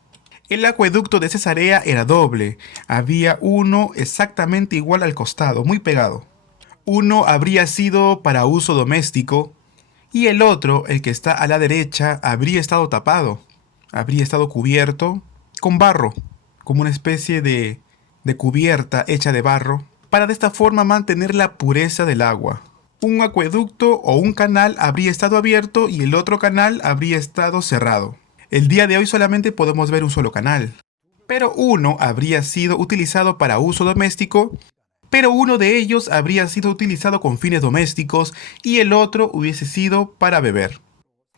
El acueducto de Cesarea era doble. Había uno exactamente igual al costado, muy pegado. Uno habría sido para uso doméstico y el otro, el que está a la derecha, habría estado tapado. Habría estado cubierto con barro, como una especie de cubierta hecha de barro, para de esta forma mantener la pureza del agua. Un acueducto o un canal habría estado abierto y el otro canal habría estado cerrado. El día de hoy solamente podemos ver un solo canal, pero uno habría sido utilizado para uso doméstico, pero uno de ellos habría sido utilizado con fines domésticos y el otro hubiese sido para beber.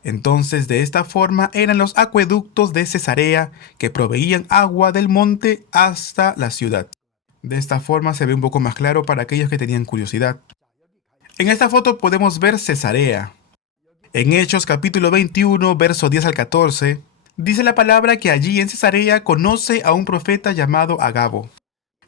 Entonces, de esta forma eran los acueductos de Cesarea que proveían agua del monte hasta la ciudad. De esta forma se ve un poco más claro para aquellos que tenían curiosidad. En esta foto podemos ver Cesarea. En Hechos capítulo 21, verso 10 al 14, dice la palabra que allí en Cesarea conoce a un profeta llamado Agabo.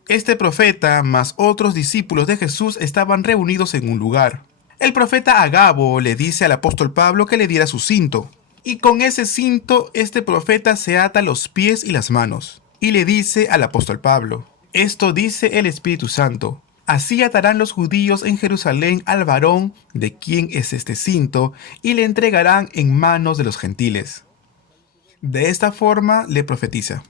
Este profeta más otros discípulos de Jesús estaban reunidos en un lugar. El profeta Agabo le dice al apóstol Pablo que le diera su cinto. Y con ese cinto este profeta se ata los pies y las manos. Y le dice al apóstol Pablo: esto dice el Espíritu Santo. Así atarán los judíos en Jerusalén al varón de quien es este cinto y le entregarán en manos de los gentiles. De esta forma le profetiza.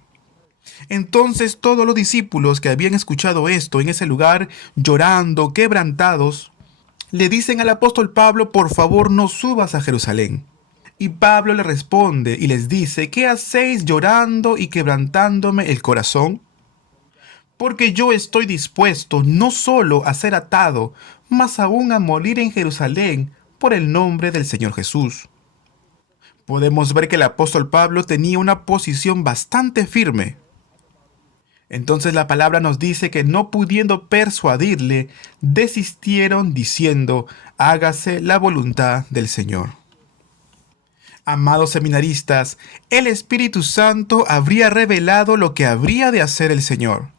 Entonces todos los discípulos que habían escuchado esto en ese lugar, llorando, quebrantados, le dicen al apóstol Pablo: por favor no subas a Jerusalén. Y Pablo le responde y les dice: ¿qué hacéis llorando y quebrantándome el corazón? Porque yo estoy dispuesto no solo a ser atado, mas aún a morir en Jerusalén por el nombre del Señor Jesús. Podemos ver que el apóstol Pablo tenía una posición bastante firme. Entonces la palabra nos dice que no pudiendo persuadirle, desistieron diciendo: hágase la voluntad del Señor. Amados seminaristas, el Espíritu Santo habría revelado lo que habría de hacer el Señor,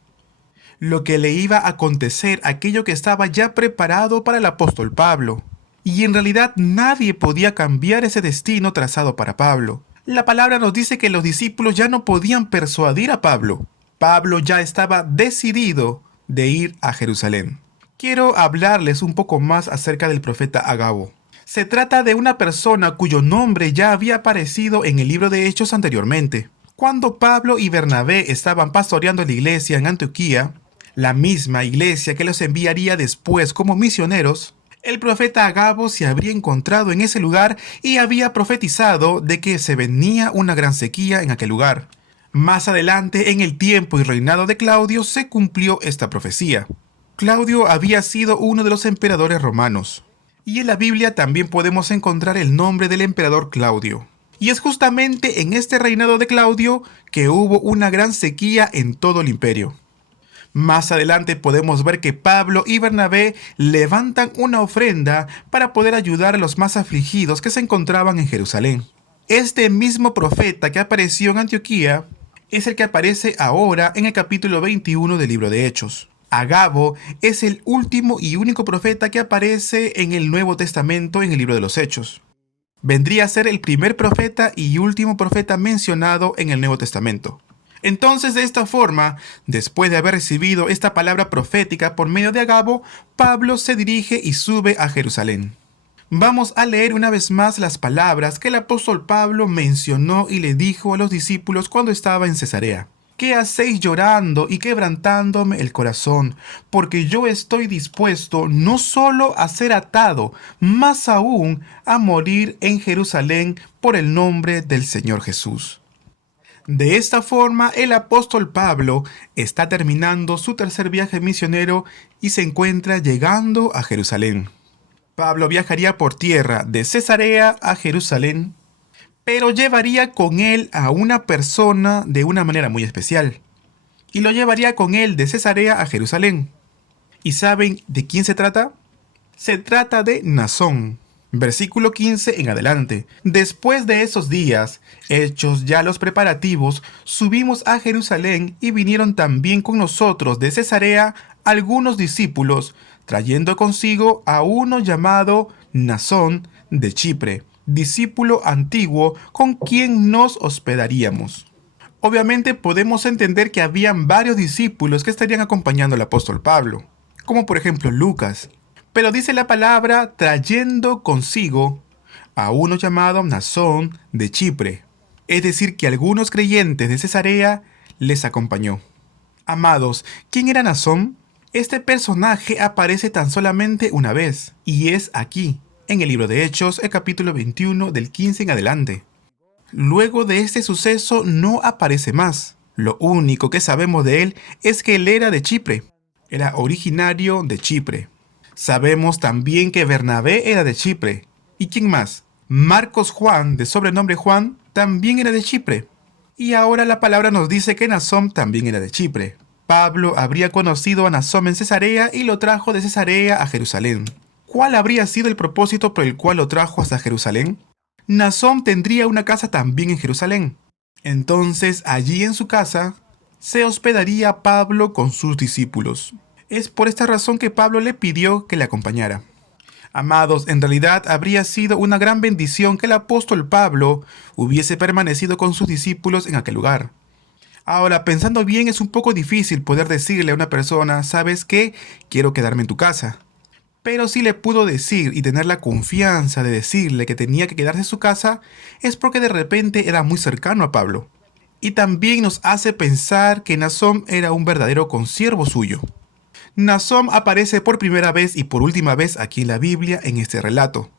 lo que le iba a acontecer, aquello que estaba ya preparado para el apóstol Pablo. Y en realidad nadie podía cambiar ese destino trazado para Pablo. La palabra nos dice que los discípulos ya no podían persuadir a Pablo. Pablo ya estaba decidido de ir a Jerusalén. Quiero hablarles un poco más acerca del profeta Agabo. Se trata de una persona cuyo nombre ya había aparecido en el libro de Hechos anteriormente. Cuando Pablo y Bernabé estaban pastoreando la iglesia en Antioquía, la misma iglesia que los enviaría después como misioneros, el profeta Agabo se habría encontrado en ese lugar y había profetizado de que se venía una gran sequía en aquel lugar. Más adelante, en el tiempo y reinado de Claudio, se cumplió esta profecía. Claudio había sido uno de los emperadores romanos, y en la Biblia también podemos encontrar el nombre del emperador Claudio. Y es justamente en este reinado de Claudio que hubo una gran sequía en todo el imperio. Más adelante podemos ver que Pablo y Bernabé levantan una ofrenda para poder ayudar a los más afligidos que se encontraban en Jerusalén. Este mismo profeta que apareció en Antioquía es el que aparece ahora en el capítulo 21 del libro de Hechos. Agabo es el último y único profeta que aparece en el Nuevo Testamento en el libro de los Hechos. Vendría a ser el primer profeta y último profeta mencionado en el Nuevo Testamento. Entonces, de esta forma, después de haber recibido esta palabra profética por medio de Agabo, Pablo se dirige y sube a Jerusalén. Vamos a leer una vez más las palabras que el apóstol Pablo mencionó y le dijo a los discípulos cuando estaba en Cesarea. ¿Qué hacéis llorando y quebrantándome el corazón? Porque yo estoy dispuesto no solo a ser atado, más aún a morir en Jerusalén por el nombre del Señor Jesús. De esta forma, el apóstol Pablo está terminando su tercer viaje misionero y se encuentra llegando a Jerusalén. Pablo viajaría por tierra de Cesarea a Jerusalén, pero llevaría con él a una persona de una manera muy especial. Y lo llevaría con él de Cesarea a Jerusalén. ¿Y saben de quién se trata? Se trata de Mnasón. Versículo 15 en adelante. Después de esos días, hechos ya los preparativos, subimos a Jerusalén y vinieron también con nosotros de Cesarea algunos discípulos, trayendo consigo a uno llamado Mnasón de Chipre, discípulo antiguo con quien nos hospedaríamos. Obviamente podemos entender que habían varios discípulos que estarían acompañando al apóstol Pablo, como por ejemplo Lucas. Pero dice la palabra trayendo consigo a uno llamado Mnasón de Chipre. Es decir, que algunos creyentes de Cesarea les acompañó. Amados, ¿quién era Mnasón? Este personaje aparece tan solamente una vez, y es aquí, en el libro de Hechos, el capítulo 21 del 15 en adelante. Luego de este suceso no aparece más. Lo único que sabemos de él es que él era de Chipre. Era originario de Chipre. Sabemos también que Bernabé era de Chipre. ¿Y quién más? Marcos Juan, de sobrenombre Juan, también era de Chipre. Y ahora la palabra nos dice que Mnasón también era de Chipre. Pablo habría conocido a Mnasón en Cesarea y lo trajo de Cesarea a Jerusalén. ¿Cuál habría sido el propósito por el cual lo trajo hasta Jerusalén? Mnasón tendría una casa también en Jerusalén. Entonces, allí en su casa, se hospedaría Pablo con sus discípulos. Es por esta razón que Pablo le pidió que le acompañara. Amados, en realidad habría sido una gran bendición que el apóstol Pablo hubiese permanecido con sus discípulos en aquel lugar. Ahora, pensando bien, es un poco difícil poder decirle a una persona, ¿sabes qué? Quiero quedarme en tu casa. Pero si le pudo decir y tener la confianza de decirle que tenía que quedarse en su casa, es porque de repente era muy cercano a Pablo. Y también nos hace pensar que Mnasón era un verdadero consiervo suyo. Mnasón aparece por primera vez y por última vez aquí en la Biblia en este relato.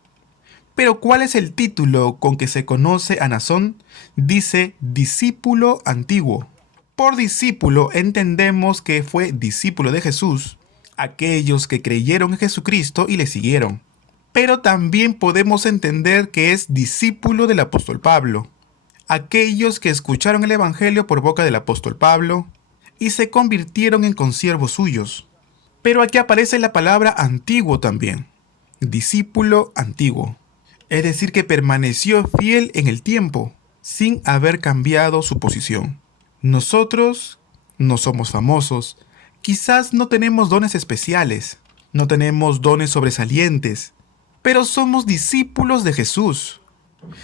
Pero ¿cuál es el título con que se conoce a Mnasón? Dice discípulo antiguo. Por discípulo entendemos que fue discípulo de Jesús, aquellos que creyeron en Jesucristo y le siguieron. Pero también podemos entender que es discípulo del apóstol Pablo, aquellos que escucharon el Evangelio por boca del apóstol Pablo y se convirtieron en consiervos suyos. Pero aquí aparece la palabra antiguo también, discípulo antiguo, es decir que permaneció fiel en el tiempo, sin haber cambiado su posición. Nosotros no somos famosos, quizás no tenemos dones especiales, no tenemos dones sobresalientes, pero somos discípulos de Jesús.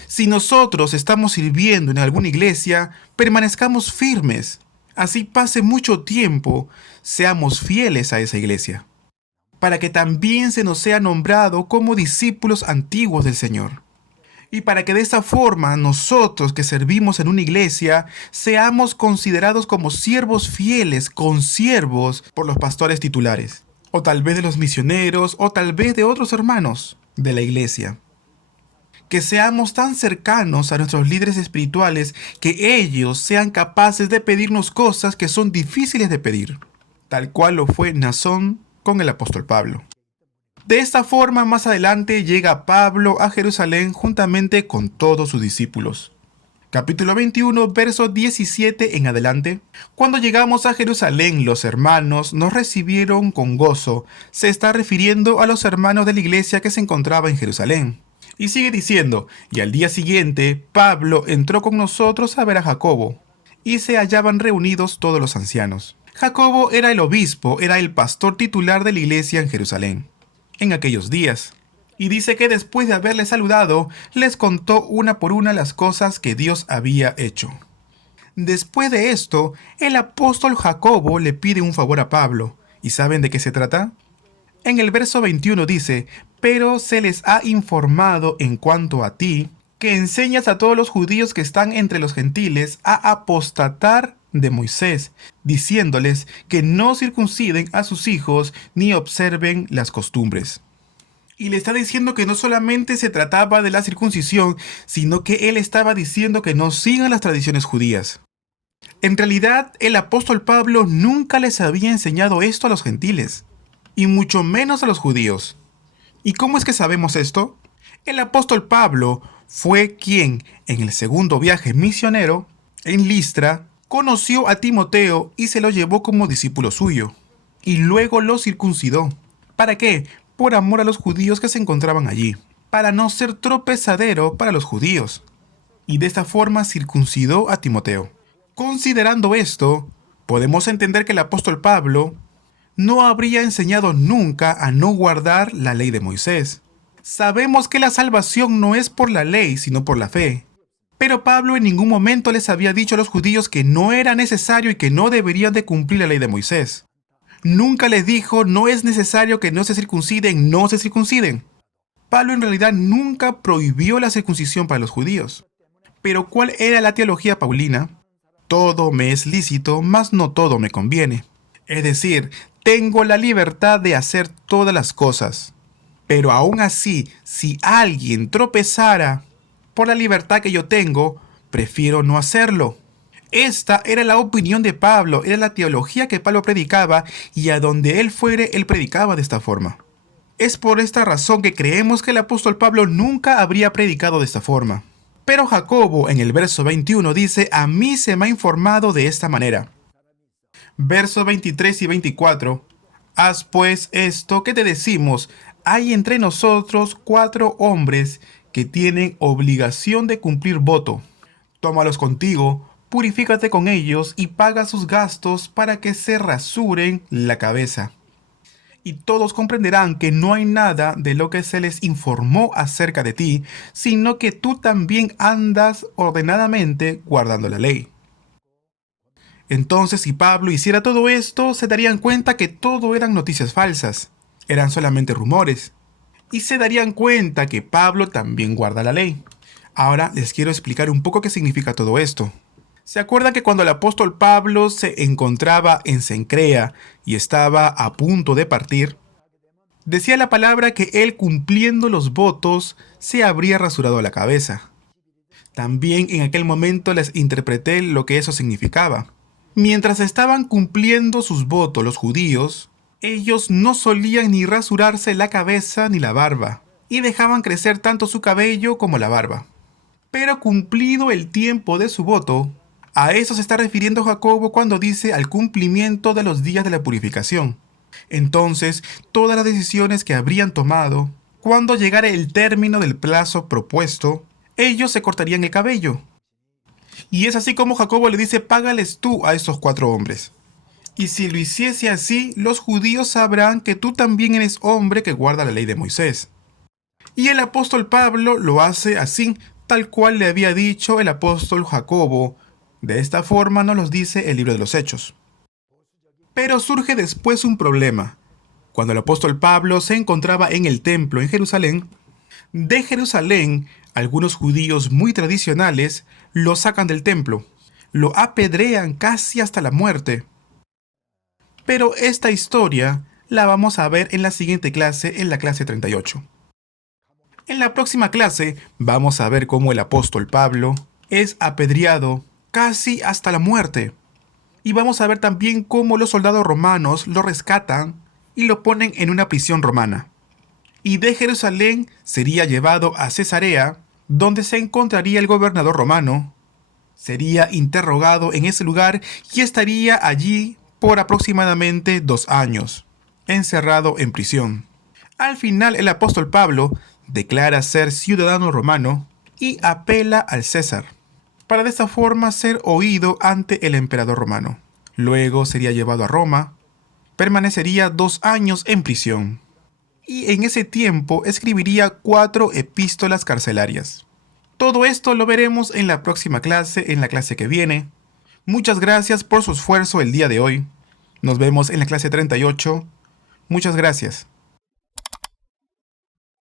Si nosotros estamos sirviendo en alguna iglesia, permanezcamos firmes. Así pase mucho tiempo, seamos fieles a esa iglesia, para que también se nos sea nombrado como discípulos antiguos del Señor. Y para que de esta forma nosotros que servimos en una iglesia seamos considerados como siervos fieles, consiervos por los pastores titulares, o tal vez de los misioneros, o tal vez de otros hermanos de la iglesia. Que seamos tan cercanos a nuestros líderes espirituales que ellos sean capaces de pedirnos cosas que son difíciles de pedir, tal cual lo fue Mnasón con el apóstol Pablo. De esta forma, más adelante llega Pablo a Jerusalén juntamente con todos sus discípulos. Capítulo 21, verso 17 en adelante. Cuando llegamos a Jerusalén, los hermanos nos recibieron con gozo. Se está refiriendo a los hermanos de la iglesia que se encontraba en Jerusalén. Y sigue diciendo, y al día siguiente, Pablo entró con nosotros a ver a Jacobo, y se hallaban reunidos todos los ancianos. Jacobo era el obispo, era el pastor titular de la iglesia en Jerusalén, en aquellos días. Y dice que después de haberle saludado, les contó una por una las cosas que Dios había hecho. Después de esto, el apóstol Jacobo le pide un favor a Pablo. ¿Y saben de qué se trata? En el verso 21 dice, pero se les ha informado en cuanto a ti, que enseñas a todos los judíos que están entre los gentiles a apostatar de Moisés, diciéndoles que no circunciden a sus hijos ni observen las costumbres. Y le está diciendo que no solamente se trataba de la circuncisión, sino que él estaba diciendo que no sigan las tradiciones judías. En realidad, el apóstol Pablo nunca les había enseñado esto a los gentiles, y mucho menos a los judíos. ¿Y cómo es que sabemos esto? El apóstol Pablo fue quien, en el segundo viaje misionero, en Listra, conoció a Timoteo y se lo llevó como discípulo suyo, y luego lo circuncidó. ¿Para qué? Por amor a los judíos que se encontraban allí, para no ser tropezadero para los judíos. Y de esta forma circuncidó a Timoteo. Considerando esto, podemos entender que el apóstol Pablo no habría enseñado nunca a no guardar la ley de Moisés. Sabemos que la salvación no es por la ley, sino por la fe. Pero Pablo en ningún momento les había dicho a los judíos que no era necesario y que no deberían de cumplir la ley de Moisés. Nunca les dijo, no es necesario que no se circunciden, no se circunciden. Pablo en realidad nunca prohibió la circuncisión para los judíos. Pero ¿cuál era la teología paulina? Todo me es lícito, mas no todo me conviene. Es decir, tengo la libertad de hacer todas las cosas. Pero aún así, si alguien tropezara por la libertad que yo tengo, prefiero no hacerlo. Esta era la opinión de Pablo, era la teología que Pablo predicaba, y a donde él fuere, él predicaba de esta forma. Es por esta razón que creemos que el apóstol Pablo nunca habría predicado de esta forma. Pero Jacobo en el verso 21 dice, a mí se me ha informado de esta manera. Versos 23 y 24. Haz pues esto que te decimos, hay entre nosotros 4 hombres que tienen obligación de cumplir voto. Tómalos contigo, purifícate con ellos y paga sus gastos para que se rasuren la cabeza. Y todos comprenderán que no hay nada de lo que se les informó acerca de ti, sino que tú también andas ordenadamente guardando la ley. Entonces, si Pablo hiciera todo esto, se darían cuenta que todo eran noticias falsas, eran solamente rumores, y se darían cuenta que Pablo también guarda la ley. Ahora les quiero explicar un poco qué significa todo esto. ¿Se acuerdan que cuando el apóstol Pablo se encontraba en Cencrea y estaba a punto de partir, decía la palabra que él, cumpliendo los votos, se habría rasurado la cabeza? También en aquel momento les interpreté lo que eso significaba. Mientras estaban cumpliendo sus votos los judíos, ellos no solían ni rasurarse la cabeza ni la barba, y dejaban crecer tanto su cabello como la barba. Pero cumplido el tiempo de su voto, a eso se está refiriendo Jacobo cuando dice al cumplimiento de los días de la purificación. Entonces, todas las decisiones que habrían tomado, cuando llegara el término del plazo propuesto, ellos se cortarían el cabello. Y es así como Jacobo le dice, págales tú a estos 4 hombres. Y si lo hiciese así, los judíos sabrán que tú también eres hombre que guarda la ley de Moisés. Y el apóstol Pablo lo hace así, tal cual le había dicho el apóstol Jacobo. De esta forma nos los dice el libro de los Hechos. Pero surge después un problema. Cuando el apóstol Pablo se encontraba en el templo en Jerusalén, de Jerusalén, algunos judíos muy tradicionales lo sacan del templo, lo apedrean casi hasta la muerte. Pero esta historia la vamos a ver en la siguiente clase, en la clase 38. En la próxima clase vamos a ver cómo el apóstol Pablo es apedreado casi hasta la muerte. Y vamos a ver también cómo los soldados romanos lo rescatan y lo ponen en una prisión romana. Y de Jerusalén sería llevado a Cesarea, donde se encontraría el gobernador romano, Sería interrogado en ese lugar y estaría allí por aproximadamente 2 años, encerrado en prisión. Al final el apóstol Pablo declara ser ciudadano romano y apela al César, para de esta forma ser oído ante el emperador romano. Luego sería llevado a Roma, permanecería 2 años en prisión, y en ese tiempo escribiría 4 epístolas carcelarias. Todo esto lo veremos en la próxima clase, en la clase que viene. Muchas gracias por su esfuerzo el día de hoy. Nos vemos en la clase 38. Muchas gracias.